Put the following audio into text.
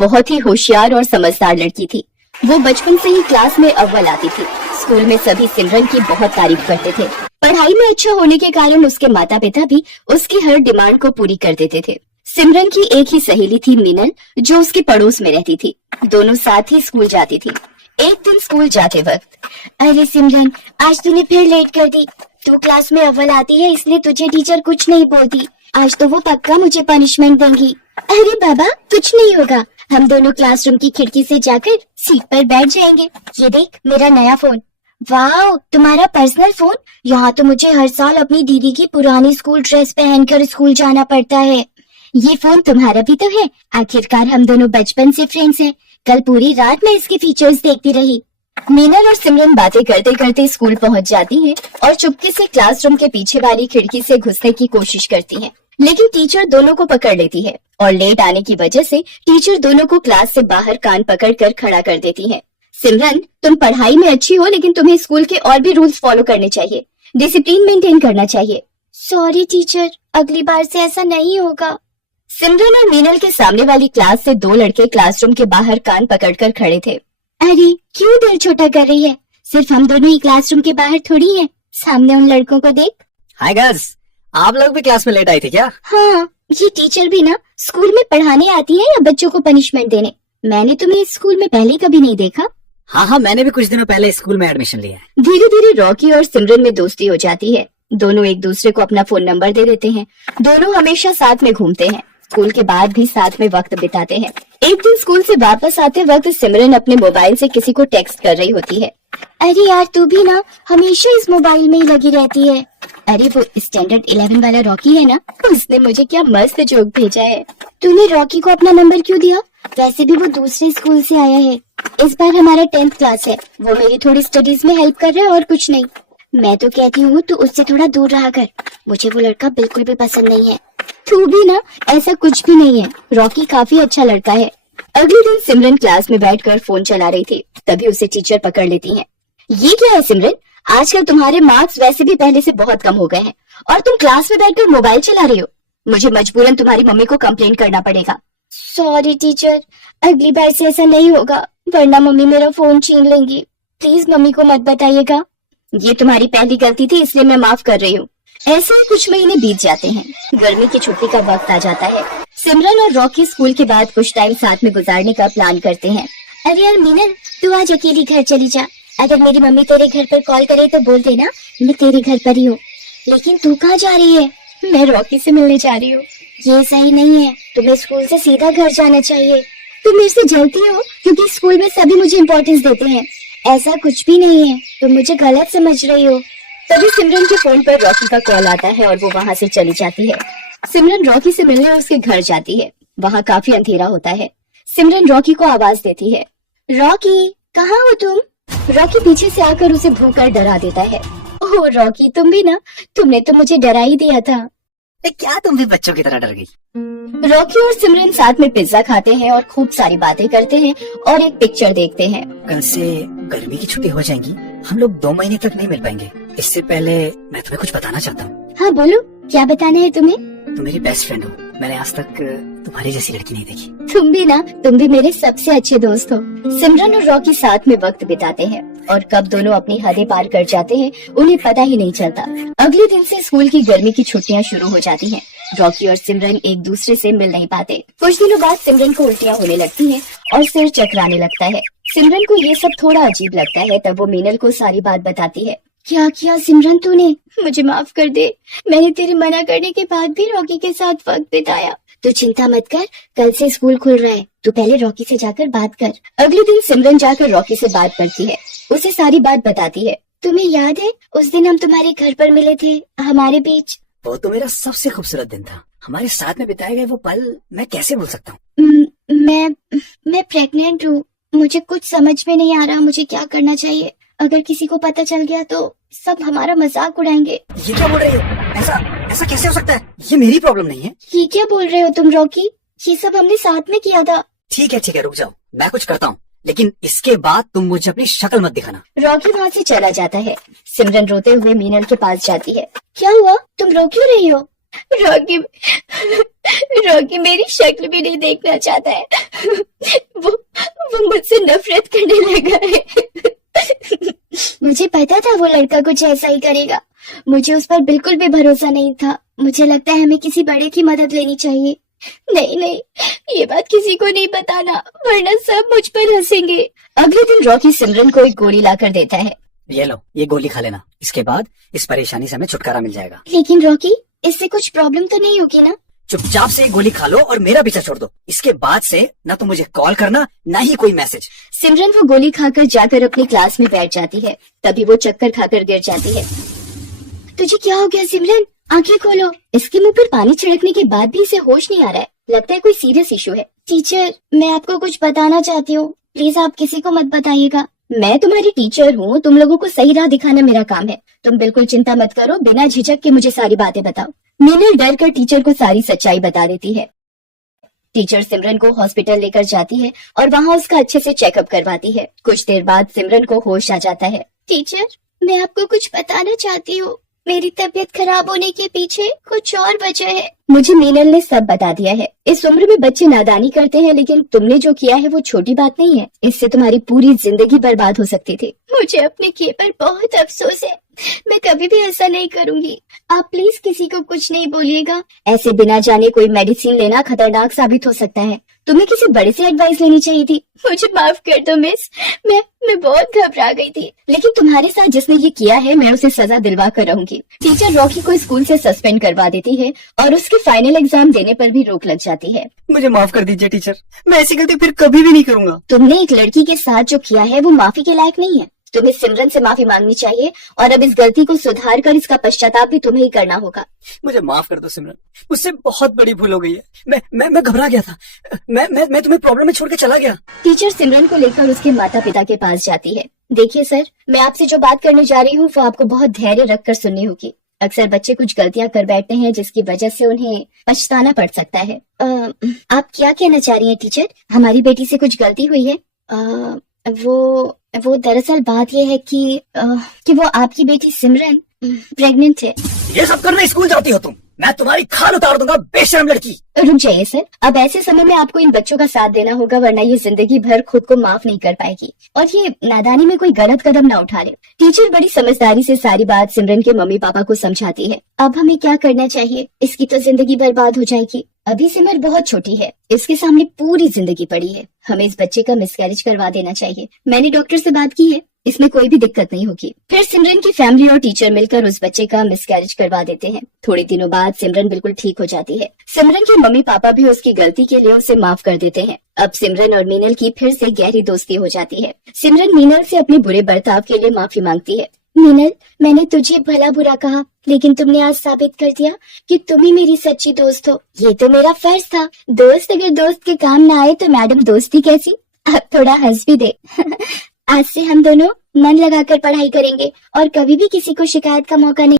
बहुत ही होशियार और समझदार लड़की थी। वो बचपन से ही क्लास में अव्वल आती थी। स्कूल में सभी सिमरन की बहुत तारीफ करते थे। पढ़ाई में अच्छा होने के कारण उसके माता पिता भी उसकी हर डिमांड को पूरी कर देते थे। सिमरन की एक ही सहेली थी मीनल, जो उसके पड़ोस में रहती थी। दोनों साथ ही स्कूल जाती थी। एक दिन स्कूल जाते वक्त, अरे सिमरन, आज तूने फिर लेट कर दी। तू क्लास में अव्वल आती है इसलिए तुझे टीचर कुछ नहीं बोलती। आज तो वो पक्का मुझे पनिशमेंट देंगी। अरे बाबा, कुछ नहीं होगा। हम दोनों क्लासरूम की खिड़की से जाकर सीट पर बैठ जाएंगे। ये देख मेरा नया फोन। वाह, तुम्हारा पर्सनल फोन। यहाँ तो मुझे हर साल अपनी दीदी की पुरानी स्कूल ड्रेस पहनकर स्कूल जाना पड़ता है। ये फोन तुम्हारा भी तो है। आखिरकार हम दोनों बचपन से फ्रेंड्स हैं। कल पूरी रात मैं इसके फीचर्स देखती रही। मीनल और सिमरन बातें करते करते स्कूल पहुँच जाती हैं और चुपके से क्लासरूम के पीछे वाली खिड़की से घुसने की कोशिश करती हैं। लेकिन टीचर दोनों को पकड़ लेती है और लेट आने की वजह से टीचर दोनों को क्लास से बाहर कान पकड़कर खड़ा कर देती है। सिमरन, तुम पढ़ाई में अच्छी हो, लेकिन तुम्हें स्कूल के और भी रूल्स फॉलो करने चाहिए। डिसिप्लिन मेंटेन करना चाहिए। सॉरी टीचर, अगली बार से ऐसा नहीं होगा। सिमरन और मीनल के सामने वाली क्लास से दो लड़के क्लासरूम के बाहर कान पकड़कर खड़े थे। अरे क्यों दिल छोटा कर रही है? सिर्फ हम दोनों ही क्लासरूम के बाहर थोड़ी हैं। सामने उन लड़कों को देख। हाय गर्ल्स, आप लोग भी क्लास में लेट आई थे क्या? हाँ, ये टीचर भी ना स्कूल में पढ़ाने आती है या बच्चों को पनिशमेंट देने? मैंने तुम्हें इस स्कूल में पहले कभी नहीं देखा। हाँ, मैंने भी कुछ दिनों पहले स्कूल में एडमिशन लिया है। धीरे धीरे रॉकी और सिमरन में दोस्ती हो जाती है। दोनों एक दूसरे को अपना फोन नंबर दे देते हैं। दोनों हमेशा साथ में घूमते हैं। स्कूल के बाद भी साथ में वक्त बिताते हैं। एक दिन स्कूल से वापस आते वक्त सिमरन अपने मोबाइल से किसी को टेक्स्ट कर रही होती है। अरे यार, तू भी ना हमेशा इस मोबाइल में ही लगी रहती है। अरे वो स्टैंडर्ड 11 वाला रॉकी है ना, उसने मुझे क्या मस्त जोक भेजा है। तूने रॉकी को अपना नंबर क्यों दिया? वैसे भी वो दूसरे स्कूल से आया है। इस बार हमारा 10th क्लास है। वो मेरी थोड़ी स्टडीज में हेल्प कर रहा है और कुछ नहीं। मैं तो कहती हूँ तू उससे थोड़ा दूर रहा कर। मुझे वो लड़का बिल्कुल भी पसंद नहीं है। तू भी ना, ऐसा कुछ भी नहीं है। रॉकी काफी अच्छा लड़का है। अगले दिन सिमरन क्लास में बैठकर फोन चला रही थी, तभी उसे टीचर पकड़ लेती है। ये क्या है सिमरन? आजकल तुम्हारे मार्क्स वैसे भी पहले से बहुत कम हो गए हैं और तुम क्लास में बैठकर मोबाइल चला रही हो। मुझे मजबूरन तुम्हारी मम्मी को कंप्लेंट करना पड़ेगा। सॉरी टीचर, अगली बार से ऐसा नहीं होगा, वरना मम्मी मेरा फोन छीन लेंगी। प्लीज मम्मी को मत बताइएगा। ये तुम्हारी पहली गलती थी, इसलिए मैं माफ कर रही हूँ। ऐसे ही कुछ महीने बीत जाते हैं। गर्मी की छुट्टी का वक्त आ जाता है। सिमरन और रॉकी स्कूल के बाद कुछ टाइम साथ में गुजारने का प्लान करते हैं। अरे यार मीनल, तू आज अकेली घर चली जा। अगर मेरी मम्मी तेरे घर पर कॉल करे तो बोल देना मैं तेरे घर पर ही हूँ। लेकिन तू कहाँ जा रही है? मैं रॉकी से मिलने जा रही हूँ। ये सही नहीं है, तुम्हें स्कूल से सीधा घर जाना चाहिए। तुम मेरे से जलती हो क्योंकि स्कूल में सभी मुझे इम्पोर्टेंस देते हैं। ऐसा कुछ भी नहीं है, तुम मुझे गलत समझ रही हो। तभी सिमरन के फोन पर रॉकी का कॉल आता है और वो वहाँ से चली जाती है। सिमरन रॉकी से मिलने उसके घर जाती है। वहाँ काफी अंधेरा होता है। सिमरन रॉकी को आवाज देती है, रॉकी कहाँ हो तुम? रॉकी पीछे से आकर उसे भूकर डरा देता है। ओह रॉकी, तुम भी ना, तुमने तो मुझे डरा ही दिया था। क्या तुम भी बच्चों की तरह डर गई? रॉकी और सिमरन साथ में पिज्जा खाते हैं और खूब सारी बातें करते हैं और एक पिक्चर देखते हैं। कल से गर्मी की छुट्टी हो जाएंगी, हम लोग 2 महीने तक नहीं मिल पाएंगे। इससे पहले मैं तुम्हें कुछ बताना चाहता हूँ। हाँ बोलो, क्या बताना है तुम्हें? तुम मेरी बेस्ट फ्रेंड हो। मैंने आज तक तुम्हारी जैसी लड़की नहीं देखी। तुम भी मेरे सबसे अच्छे दोस्त हो। सिमरन और रॉकी साथ में वक्त बिताते हैं और कब दोनों अपनी हदें पार कर जाते हैं उन्हें पता ही नहीं चलता। अगले दिन से स्कूल की गर्मी की छुट्टियां शुरू हो जाती हैं। रॉकी और सिमरन एक दूसरे से मिल नहीं पाते। कुछ दिनों बाद सिमरन को उल्टियां होने लगती हैं और सिर चकराने लगता है। सिमरन को ये सब थोड़ा अजीब लगता है। तब वो मीनल को सारी बात बताती है। क्या किया सिमरन तूने? मुझे माफ कर दे। मैंने तेरे मना करने के बाद भी रॉकी के साथ वक्त बिताया। तू चिंता मत कर, कल से स्कूल खुल रहा है। तू पहले रॉकी से जाकर बात कर। अगले दिन सिमरन जाकर रॉकी से बात करती है। उसे सारी बात बताती है। तुम्हें याद है उस दिन हम तुम्हारे घर पर मिले थे, हमारे बीच? वो तो मेरा सबसे खूबसूरत दिन था। हमारे साथ में बिताए गए वो पल मैं कैसे भूल सकता हूँ? मैं प्रेग्नेंट हूँ। मुझे कुछ समझ में नहीं आ रहा मुझे क्या करना चाहिए। अगर किसी को पता चल गया तो सब हमारा मजाक उड़ाएंगे। ये क्या बोल रही हो? ऐसा कैसे हो सकता है? ये मेरी प्रॉब्लम नहीं है। ये क्या बोल रहे हो तुम रॉकी? ये सब हमने साथ में किया था। ठीक है, रुक जाओ, मैं कुछ करता हूँ, लेकिन इसके बाद तुम मुझे अपनी शक्ल मत दिखाना। रॉकी वहाँ से चला जाता है। सिमरन रोते हुए मीनल के पास जाती है। क्या हुआ, तुम रो क्यों रही हो? रॉकी रॉकी मेरी शक्ल भी नहीं देखना चाहता है। वो मुझसे नफरत करने लगा है। मुझे पता था वो लड़का कुछ ऐसा ही करेगा। मुझे उस पर बिल्कुल भी भरोसा नहीं था। मुझे लगता है हमें किसी बड़े की मदद लेनी चाहिए। नहीं नहीं, ये बात किसी को नहीं बताना, वरना सब मुझ पर हंसेंगे। अगले दिन रॉकी सिमरन को एक गोली लाकर देता है। ये लो, ये गोली खा लेना। इसके बाद इस परेशानी से हमें छुटकारा मिल जाएगा। लेकिन रॉकी, इससे कुछ प्रॉब्लम तो नहीं होगी ना? चुपचाप से ये गोली खा लो और मेरा पीछा छोड़ दो। इसके बाद से ना तो मुझे कॉल करना, ना ही कोई मैसेज। सिमरन वो गोली खाकर जाकर अपनी क्लास में बैठ जाती है। तभी वो चक्कर खाकर गिर जाती है। तुझे क्या हो गया सिमरन? आंखें खोलो। इसके मुंह पर पानी छिड़कने के बाद भी इसे होश नहीं आ रहा है। लगता है कोई सीरियस इशू है। टीचर, मैं आपको कुछ बताना चाहती हूँ, प्लीज आप किसी को मत बताइएगा। मैं तुम्हारी टीचर हूँ, तुम लोगों को सही राह दिखाना मेरा काम है। तुम बिल्कुल चिंता मत करो, बिना झिझक के मुझे सारी बातें बताओ। मीनल डर कर टीचर को सारी सच्चाई बता देती है। टीचर सिमरन को हॉस्पिटल लेकर जाती है और वहाँ उसका अच्छे से चेकअप करवाती है। कुछ देर बाद सिमरन को होश आ जाता है। टीचर, मैं आपको कुछ बताना चाहती हूँ। मेरी तबीयत खराब होने के पीछे कुछ और वजह है। मुझे मीनल ने सब बता दिया है। इस उम्र में बच्चे नादानी करते हैं, लेकिन तुमने जो किया है वो छोटी बात नहीं है। इससे तुम्हारी पूरी जिंदगी बर्बाद हो सकती थी। मुझे अपने किए पर बहुत अफसोस है। मैं कभी भी ऐसा नहीं करूंगी। आप प्लीज किसी को कुछ नहीं बोलिएगा। ऐसे बिना जाने कोई मेडिसिन लेना खतरनाक साबित हो सकता है। तुम्हें किसी बड़े से एडवाइस लेनी चाहिए थी। मुझे माफ कर दो मिस, मैं बहुत घबरा गई थी। लेकिन तुम्हारे साथ जिसने ये किया है, मैं उसे सजा दिलवा कर रहूंगी। टीचर रॉकी को स्कूल से सस्पेंड करवा देती है और उसके फाइनल एग्जाम देने पर भी रोक लग जाती है। मुझे माफ कर दीजिए टीचर, मैं ऐसी गलती फिर कभी भी नहीं करूंगा। तुमने एक लड़की के साथ जो किया है वो माफी के लायक नहीं है। तुम्हें सिमरन से माफी मांगनी चाहिए और अब इस गलती को सुधार कर इसका पश्चाताप भी तुम्हें ही करना होगा। मुझे माफ कर दो सिमरन, मुझसे बहुत बड़ी भूल हो गई है। मैं घबरा गया था। मैं तुम्हें प्रॉब्लम में छोड़ के चला गया। टीचर सिमरन को लेकर उसके माता पिता के पास जाती है। देखिए सर, मैं आपसे जो बात करने जा रही हूँ वो आपको बहुत धैर्य रखकर सुननी होगी। अक्सर बच्चे कुछ गलतियां कर बैठते हैं जिसकी वजह से उन्हें पछताना पड़ सकता है। आप क्या कहना चाह रही हैं टीचर? हमारी बेटी से कुछ गलती हुई है? वो दरअसल बात यह है कि वो आपकी बेटी सिमरन प्रेग्नेंट है। ये सब करने स्कूल जाती हो तुम? मैं तुम्हारी खाल उतार दूंगा, बेशर्म लड़की। रुक जाइए सर, अब ऐसे समय में आपको इन बच्चों का साथ देना होगा, वरना ये जिंदगी भर खुद को माफ नहीं कर पाएगी और ये नादानी में कोई गलत कदम ना उठा ले। टीचर बड़ी समझदारी से सारी बात सिमरन के मम्मी पापा को समझाती है। अब हमें क्या करना चाहिए? इसकी तो जिंदगी बर्बाद हो जाएगी। अभी सिमर बहुत छोटी है, इसके सामने पूरी जिंदगी पड़ी है। हमें इस बच्चे का मिसकैरेज करवा देना चाहिए। मैंने डॉक्टर से बात की है, इसमें कोई भी दिक्कत नहीं होगी। फिर सिमरन की फैमिली और टीचर मिलकर उस बच्चे का मिसकैरेज करवा देते हैं। थोड़े दिनों बाद सिमरन बिल्कुल ठीक हो जाती है। सिमरन के मम्मी पापा भी उसकी गलती के लिए उसे माफ कर देते हैं। अब सिमरन और मीनल की फिर से गहरी दोस्ती हो जाती है। सिमरन मीनल से अपने बुरे बर्ताव के लिए माफी मांगती है। मीनल, मैंने तुझे भला बुरा कहा, लेकिन तुमने आज साबित कर दिया कि तुम ही मेरी सच्ची दोस्त हो। ये तो मेरा फर्ज था। दोस्त अगर दोस्त के काम ना आए तो मैडम दोस्ती कैसी? अब थोड़ा हंस भी दे। आज से हम दोनों मन लगाकर पढ़ाई करेंगे और कभी भी किसी को शिकायत का मौका नहीं